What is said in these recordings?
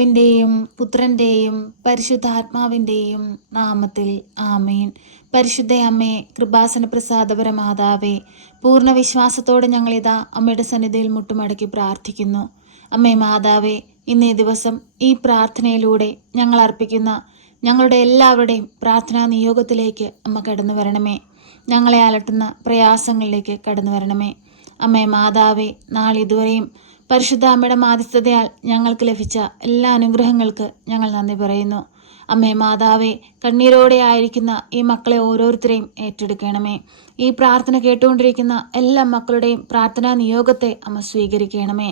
പിതാവിൻ്റെയും പുത്രൻ്റെയും പരിശുദ്ധാത്മാവിൻ്റെയും നാമത്തിൽ ആമേൻ. പരിശുദ്ധ അമ്മേ, കൃപാസന പ്രസാദപര മാതാവേ, പൂർണ്ണ വിശ്വാസത്തോടെ ഞങ്ങളിതാ അമ്മയുടെ സന്നിധിയിൽ മുട്ടുമടക്കി പ്രാർത്ഥിക്കുന്നു. അമ്മേ മാതാവേ, ഇന്നേ ദിവസം ഈ പ്രാർത്ഥനയിലൂടെ ഞങ്ങൾ അർപ്പിക്കുന്ന ഞങ്ങളുടെ എല്ലാവരുടെയും പ്രാർത്ഥനാ നിയോഗത്തിലേക്ക് അമ്മ കടന്നു വരണമേ. ഞങ്ങളെ അലട്ടുന്ന പ്രയാസങ്ങളിലേക്ക് കടന്നു വരണമേ. അമ്മേ മാതാവേ, നാളിതുവരെയും പരിശുദ്ധ അമ്മയുടെ മാധ്യസ്ഥതയാൽ ഞങ്ങൾക്ക് ലഭിച്ച എല്ലാ അനുഗ്രഹങ്ങൾക്ക് ഞങ്ങൾ നന്ദി പറയുന്നു. അമ്മേ മാതാവേ, കണ്ണീരോടെ ആയിരിക്കുന്ന ഈ മക്കളെ ഓരോരുത്തരെയും ഏറ്റെടുക്കണമേ. ഈ പ്രാർത്ഥന കേട്ടുകൊണ്ടിരിക്കുന്ന എല്ലാ മക്കളുടെയും പ്രാർത്ഥനാ നിയോഗത്തെ അമ്മ സ്വീകരിക്കണമേ.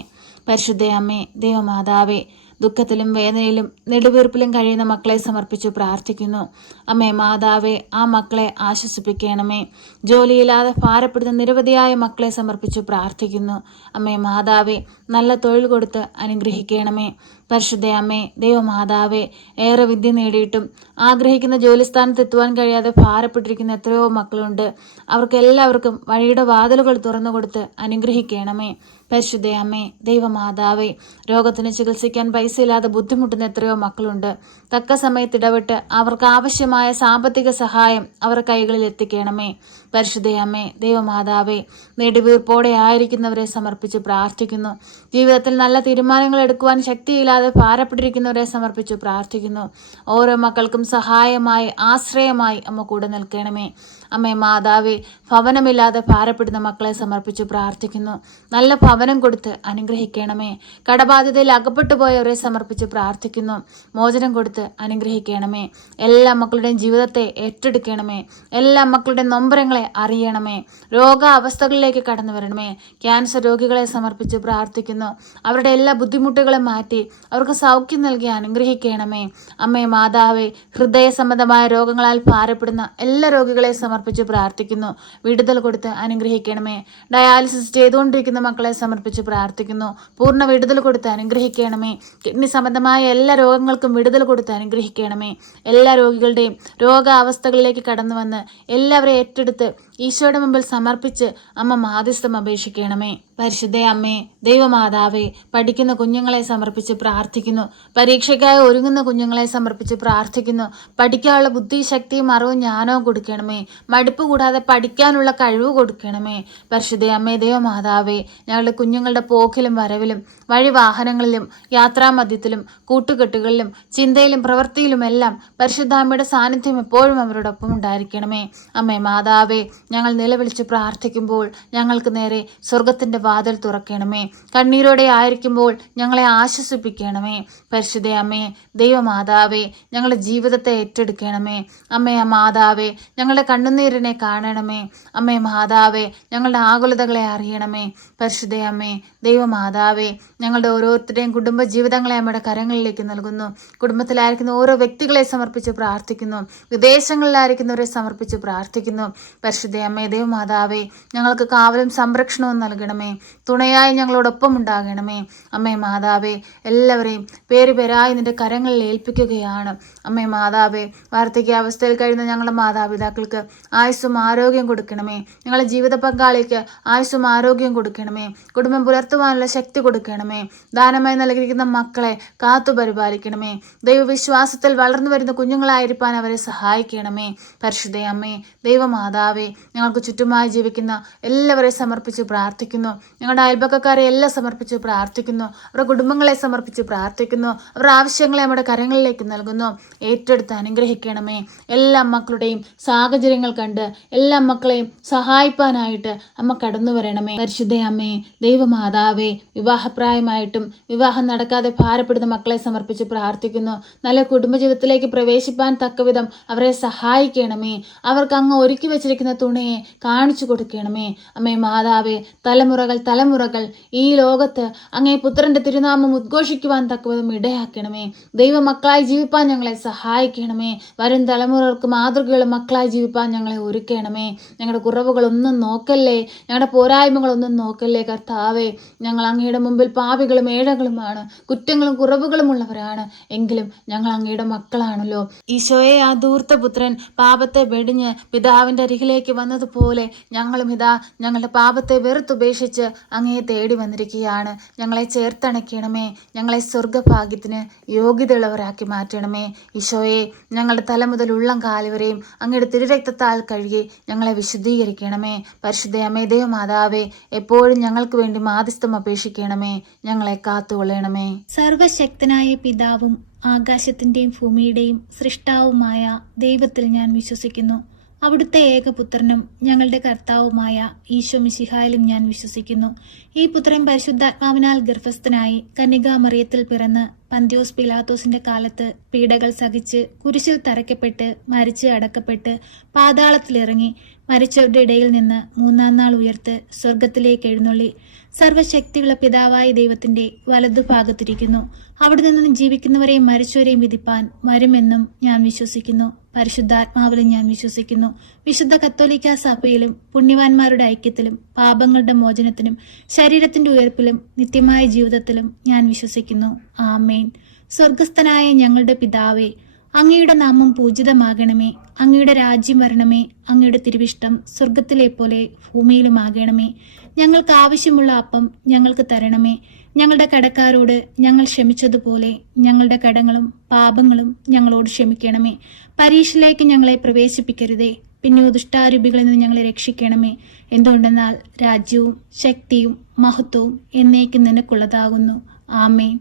പരിശുദ്ധ അമ്മേ, ദൈവമാതാവേ, ദുഃഖത്തിലും വേദനയിലും നെടുവീർപ്പിലും കഴിയുന്ന മക്കളെ സമർപ്പിച്ചു പ്രാർത്ഥിക്കുന്നു. അമ്മേ മാതാവേ, ആ മക്കളെ ആശ്വസിപ്പിക്കണമേ. ജോലിയില്ലാതെ ഭാരപ്പെടുന്ന നിരവധിയായ മക്കളെ സമർപ്പിച്ചു പ്രാർത്ഥിക്കുന്നു. അമ്മേ മാതാവേ, നല്ല തൊഴിൽ കൊടുത്ത് അനുഗ്രഹിക്കണമേ. പരിശുദ്ധ അമ്മേ, ദൈവമാതാവേ, ഏറെ വിദ്യ നേടിയിട്ടും ആഗ്രഹിക്കുന്ന ജോലിസ്ഥാനത്ത് എത്തുവാൻ കഴിയാതെ ഭാരപ്പെട്ടിരിക്കുന്ന എത്രയോ മക്കളുണ്ട്. അവർക്കെല്ലാവർക്കും വഴിയുടെ വാതിലുകൾ തുറന്നു കൊടുത്ത് അനുഗ്രഹിക്കണമേ. പരിശുദ്ധ അമ്മേ, ദൈവമാതാവേ, രോഗത്തിന് ചികിത്സിക്കാൻ പൈസയില്ലാതെ ബുദ്ധിമുട്ടുന്ന എത്രയോ മക്കളുണ്ട്. തക്ക സമയത്ത് ഇടപെട്ട് അവർക്ക് ആവശ്യമായ സാമ്പത്തിക സഹായം അവർ കൈകളിൽ എത്തിക്കണമേ. പരിശുദ്ധ അമ്മേ, ദൈവമാതാവേ, നെടുവീർപ്പോടെ ആയിരിക്കുന്നവരെ സമർപ്പിച്ച് പ്രാർത്ഥിക്കുന്നു. ജീവിതത്തിൽ നല്ല തീരുമാനങ്ങൾ എടുക്കുവാൻ ശക്തിയില്ലാതെ ഭാരപ്പെട്ടിരിക്കുന്നവരെ സമർപ്പിച്ചു പ്രാർത്ഥിക്കുന്നു. ഓരോ മക്കൾക്കും സഹായമായി ആശ്രയമായി അമ്മ കൂടെ നിൽക്കണമേ. അമ്മേ മാതാവേ, ഭവനമില്ലാതെ ഭാരപ്പെടുന്ന മക്കളെ സമർപ്പിച്ചു പ്രാർത്ഥിക്കുന്നു. നല്ല ഭവനം കൊടുത്ത് അനുഗ്രഹിക്കണമേ. കടബാധ്യതയിൽ അകപ്പെട്ടു പോയവരെ സമർപ്പിച്ച് പ്രാർത്ഥിക്കുന്നു. മോചനം കൊടുത്ത് അനുഗ്രഹിക്കണമേ. എല്ലാ മക്കളുടെയും ജീവിതത്തെ ഏറ്റെടുക്കണമേ. എല്ലാ മക്കളുടെയും നൊമ്പരങ്ങളെ അറിയണമേ. രോഗാവസ്ഥകളിലേക്ക് കടന്നു വരണമേ. ക്യാൻസർ രോഗികളെ സമർപ്പിച്ച് പ്രാർത്ഥിക്കുന്നു. അവരുടെ എല്ലാ ബുദ്ധിമുട്ടുകളും മാറ്റി അവർക്ക് സൗഖ്യം നൽകി അനുഗ്രഹിക്കണമേ. അമ്മേ മാതാവേ, ഹൃദയ സംബന്ധമായ രോഗങ്ങളാൽ ഭാരപ്പെടുന്ന എല്ലാ രോഗികളെ സമർപ്പിച്ച് പ്രാർത്ഥിക്കുന്നു. വിടുതൽ കൊടുത്ത് അനുഗ്രഹിക്കണമേ. ഡയാലിസിസ് ചെയ്തുകൊണ്ടിരിക്കുന്ന മക്കളെ സമർപ്പിച്ച് പ്രാർത്ഥിക്കുന്നു. പൂർണ്ണ വിടുതൽ കൊടുത്ത് അനുഗ്രഹിക്കണമേ. കിഡ്നി സംബന്ധമായ എല്ലാ രോഗങ്ങൾക്കും വിടുതൽ കൊടുത്ത് അനുഗ്രഹിക്കണമേ. എല്ലാ രോഗികളുടെയും രോഗാവസ്ഥകളിലേക്ക് കടന്നു വന്ന് എല്ലാവരെയും ഏറ്റെടുത്ത് ഈശോയുടെ മുമ്പിൽ സമർപ്പിച്ച് അമ്മ മാധ്യസ്ഥം അപേക്ഷിക്കണമേ. പരിശുദ്ധ അമ്മേ, ദൈവമാതാവേ, പഠിക്കുന്ന കുഞ്ഞുങ്ങളെ സമർപ്പിച്ച് പ്രാർത്ഥിക്കുന്നു. പരീക്ഷയ്ക്കായി ഒരുങ്ങുന്ന കുഞ്ഞുങ്ങളെ സമർപ്പിച്ച് പ്രാർത്ഥിക്കുന്നു. പഠിക്കാനുള്ള ബുദ്ധി, ശക്തിയും അറിവും ജ്ഞാനവും കൊടുക്കണമേ. മടുപ്പ് കൂടാതെ പഠിക്കാനുള്ള കഴിവ് കൊടുക്കണമേ. പരിശുദ്ധ അമ്മേ, ദൈവമാതാവേ, ഞങ്ങളുടെ കുഞ്ഞുങ്ങളുടെ പോക്കിലും വരവിലും വഴിവാഹനങ്ങളിലും യാത്രാമധ്യത്തിലും കൂട്ടുകെട്ടുകളിലും ചിന്തയിലും പ്രവൃത്തിയിലുമെല്ലാം പരിശുദ്ധാമ്മയുടെ സാന്നിധ്യം എപ്പോഴും അവരോടൊപ്പം ഉണ്ടായിരിക്കണമേ. അമ്മേ മാതാവേ, ഞങ്ങൾ നിലവിളിച്ച് പ്രാർത്ഥിക്കുമ്പോൾ ഞങ്ങൾക്ക് നേരെ സ്വർഗത്തിൻ്റെ വാതിൽ തുറക്കണമേ. കണ്ണീരോടെ ആയിരിക്കുമ്പോൾ ഞങ്ങളെ ആശ്വസിപ്പിക്കണമേ. പരിശുദ്ധ അമ്മേ, ദൈവമാതാവേ, ഞങ്ങളുടെ ജീവിതത്തെ ഏറ്റെടുക്കണമേ. അമ്മേ മാതാവേ, ഞങ്ങളുടെ കണ്ണുനീരിനെ കാണണമേ. അമ്മേ മാതാവേ, ഞങ്ങളുടെ ആകുലതകളെ അറിയണമേ. പരിശുദ്ധ അമ്മേ, ദൈവമാതാവേ, ഞങ്ങളുടെ ഓരോരുത്തരുടെയും കുടുംബ ജീവിതങ്ങളെ അമ്മയുടെ കരങ്ങളിലേക്ക് നൽകുന്നു. കുടുംബത്തിലായിരിക്കുന്ന ഓരോ വ്യക്തികളെ സമർപ്പിച്ച് പ്രാർത്ഥിക്കുന്നു. വിദേശങ്ങളിലായിരിക്കുന്നവരെ സമർപ്പിച്ച് പ്രാർത്ഥിക്കുന്നു. പരിശുദ്ധ അമ്മേ, ദൈവമാതാവേ, ഞങ്ങൾക്ക് കാവലും സംരക്ഷണവും നൽകണമേ. തുണയായി ഞങ്ങളോടൊപ്പം ഉണ്ടാകണമേ. അമ്മേ മാതാവേ, എല്ലാവരെയും പേരുപേരായി നിന്റെ കരങ്ങളിൽ ഏൽപ്പിക്കുകയാണ്. അമ്മേ മാതാവേ, വാർദ്ധക്യാവസ്ഥയിൽ കഴിയുന്ന ഞങ്ങളുടെ മാതാപിതാക്കൾക്ക് ആയുസ്സും ആരോഗ്യം കൊടുക്കണമേ. ഞങ്ങളുടെ ജീവിത പങ്കാളിക്ക് ആയുസ്സും ആരോഗ്യം കൊടുക്കണമേ. കുടുംബം പുലർത്തുവാനുള്ള ശക്തി കൊടുക്കണമേ. ദാനമായി നൽകിയിരിക്കുന്ന മക്കളെ കാത്തു പരിപാലിക്കണമേ. ദൈവവിശ്വാസത്തിൽ വളർന്നു വരുന്ന കുഞ്ഞുങ്ങളായിരിക്കാൻ അവരെ സഹായിക്കണമേ. പരിശുദ്ധ അമ്മേ, ദൈവമാതാവേ, ഞങ്ങൾക്ക് ചുറ്റുമായി ജീവിക്കുന്ന എല്ലാവരെയും സമർപ്പിച്ച് പ്രാർത്ഥിക്കുന്നു. ഞങ്ങളുടെ അയൽപക്കക്കാരെ എല്ലാം സമർപ്പിച്ച് പ്രാർത്ഥിക്കുന്നു. അവരുടെ കുടുംബങ്ങളെ സമർപ്പിച്ച് പ്രാർത്ഥിക്കുന്നു. അവരുടെ ആവശ്യങ്ങളെ നമ്മുടെ കരങ്ങളിലേക്ക് നൽകുന്നു. ഏറ്റെടുത്ത് അനുഗ്രഹിക്കണമേ. എല്ലാ മക്കളുടെയും സാഹചര്യങ്ങൾ കണ്ട് എല്ലാ മക്കളെയും സഹായിപ്പാനായിട്ട് അമ്മ കടന്നു വരണമേ. പരിശുദ്ധ അമ്മേ, ദൈവമാതാവേ, വിവാഹപ്രായമായിട്ടും വിവാഹം നടക്കാതെ ഭാരപ്പെടുന്ന മക്കളെ സമർപ്പിച്ച് പ്രാർത്ഥിക്കുന്നു. നല്ല കുടുംബജീവിതത്തിലേക്ക് പ്രവേശിപ്പാൻ തക്കവിധം അവരെ സഹായിക്കണമേ. അവർക്ക് അങ്ങ് ഒരുക്കി വെച്ചിരിക്കുന്ന തുണയെ കാണിച്ചു കൊടുക്കണമേ. അമ്മേ മാതാവേ, തലമുറകൾ ഈ ലോകത്ത് അങ്ങേ പുത്രന്റെ തിരുനാമം ഉദ്ഘോഷിക്കുവാൻ തക്കവിധം ഇടയാക്കണമേ. ദൈവമക്കളായി ജീവിപ്പാൻ ഞങ്ങളെ സഹായിക്കണമേ. വരും തലമുറകൾക്ക് മാതൃകയുള്ള മക്കളായി ജീവിപ്പാൻ ഞങ്ങളെ ഒരുക്കണമേ. ഞങ്ങളുടെ കുറവുകളൊന്നും നോക്കല്ലേ, ഞങ്ങളുടെ പോരായ്മകളൊന്നും നോക്കല്ലേ കർത്താവേ. ഞങ്ങൾ അങ്ങയുടെ മുമ്പിൽ പാപികളും ഏഴകളുമാണ്, കുറ്റങ്ങളും കുറവുകളും ഉള്ളവരാണ്. എങ്കിലും ഞങ്ങൾ അങ്ങയുടെ മക്കളാണല്ലോ. ഈശോയെ, ആ ധൂർത്ത പുത്രൻ പാപത്തെ വെടിഞ്ഞ് പിതാവിന്റെ അരികിലേക്ക് വന്ന് വന്നതുപോലെ ഞങ്ങളും ഇതാ ഞങ്ങളുടെ പാപത്തെ വെറുത്തുപേക്ഷിച്ച് അങ്ങയെ തേടി വന്നിരിക്കുകയാണ്. ഞങ്ങളെ ചേർത്തണയ്ക്കണമേ. ഞങ്ങളെ സ്വർഗഭാഗ്യത്തിന് യോഗ്യതയുള്ളവരാക്കി മാറ്റണമേ. ഈശോയെ, ഞങ്ങളുടെ തല മുതൽ ഉള്ളം കാല് വരെയും അങ്ങയുടെ തിരുരക്തത്താൽ കഴുകി ഞങ്ങളെ വിശുദ്ധീകരിക്കണമേ. പരിശുദ്ധ അമ്മേ ദൈവമാതാവേ, എപ്പോഴും ഞങ്ങൾക്ക് വേണ്ടി മാധ്യസ്ഥം അപേക്ഷിക്കണമേ. ഞങ്ങളെ കാത്തുകൊള്ളണമേ. സർവശക്തനായ പിതാവും ആകാശത്തിന്റെയും ഭൂമിയുടെയും സൃഷ്ടാവുമായ ദൈവത്തിൽ ഞാൻ വിശ്വസിക്കുന്നു. അവിടുത്തെ ഏകപുത്രനും ഞങ്ങളുടെ കർത്താവുമായ ഈശോ മിശിഹായിലും ഞാൻ വിശ്വസിക്കുന്നു. ഈ പുത്രൻ പരിശുദ്ധാത്മാവിനാൽ ഗർഭസ്ഥനായി കന്യകാമറിയത്തിൽ പിറന്ന് പന്ത്യോസ് പിലാത്തോസിന്റെ കാലത്ത് പീഡകൾ സഹിച്ച് കുരിശിൽ തറയ്ക്കപ്പെട്ട് മരിച്ച് അടക്കപ്പെട്ട് പാതാളത്തിലിറങ്ങി മരിച്ചവരുടെ ഇടയിൽ നിന്ന് മൂന്നാം നാൾ ഉയർത്ത് സ്വർഗത്തിലേക്ക് എഴുന്നള്ളി സർവശക്തിയുള്ള പിതാവായ ദൈവത്തിന്റെ വലതുഭാഗത്തിരിക്കുന്നു. അവിടെ നിന്ന് ജീവിക്കുന്നവരെയും മരിച്ചവരെയും വിധിപ്പാൻ വരുമെന്നും ഞാൻ വിശ്വസിക്കുന്നു. പരിശുദ്ധാത്മാവിലും ഞാൻ വിശ്വസിക്കുന്നു. വിശുദ്ധ കത്തോലിക്കാ സഭയിലും പുണ്യവാന്മാരുടെ ഐക്യത്തിലും പാപങ്ങളുടെ മോചനത്തിനും ശരീരത്തിന്റെ ഉയർപ്പിലും നിത്യമായ ജീവിതത്തിലും ഞാൻ വിശ്വസിക്കുന്നു. ആമേൻ. സ്വർഗസ്ഥനായ ഞങ്ങളുടെ പിതാവേ, അങ്ങയുടെ നാമം പൂജിതമാകണമേ. അങ്ങയുടെ രാജ്യം വരണമേ. അങ്ങയുടെ തിരുവിഷ്ടം സ്വർഗത്തിലെ പോലെ ഭൂമിയിലുമാകണമേ. ഞങ്ങൾക്ക് ആവശ്യമുള്ള അപ്പം ഞങ്ങൾക്ക് തരണമേ. ഞങ്ങളുടെ കടക്കാരോട് ഞങ്ങൾ ക്ഷമിച്ചതുപോലെ ഞങ്ങളുടെ കടങ്ങളും പാപങ്ങളും ഞങ്ങളോട് ക്ഷമിക്കണമേ. പരീക്ഷയിലേക്ക് ഞങ്ങളെ പ്രവേശിപ്പിക്കരുതേ, പിന്നെ ദുഷ്ടാരൂപികളിൽ നിന്ന് ഞങ്ങളെ രക്ഷിക്കണമേ. എന്തുകൊണ്ടെന്നാൽ രാജ്യവും ശക്തിയും മഹത്വവും എന്നേക്കും നിനക്കുള്ളതാകുന്നു. ആമേൻ.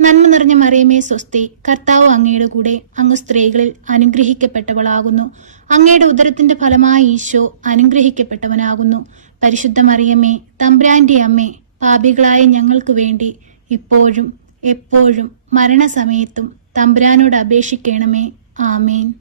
നന്മ നിറഞ്ഞ മറിയമേ സ്വസ്തി, കർത്താവ് അങ്ങയുടെ കൂടെ, അങ്ങ് സ്ത്രീകളിൽ അനുഗ്രഹിക്കപ്പെട്ടവളാകുന്നു. അങ്ങയുടെ ഉദരത്തിന്റെ ഫലമായ ഈശോ അനുഗ്രഹിക്കപ്പെട്ടവനാകുന്നു. പരിശുദ്ധ മറിയമേ, തമ്പുരാന്റെ അമ്മേ, പാപികളായ ഞങ്ങൾക്ക് വേണ്ടി ഇപ്പോഴും എപ്പോഴും മരണസമയത്തും തമ്പുരാനോട് അപേക്ഷിക്കണമേ. ആമേൻ.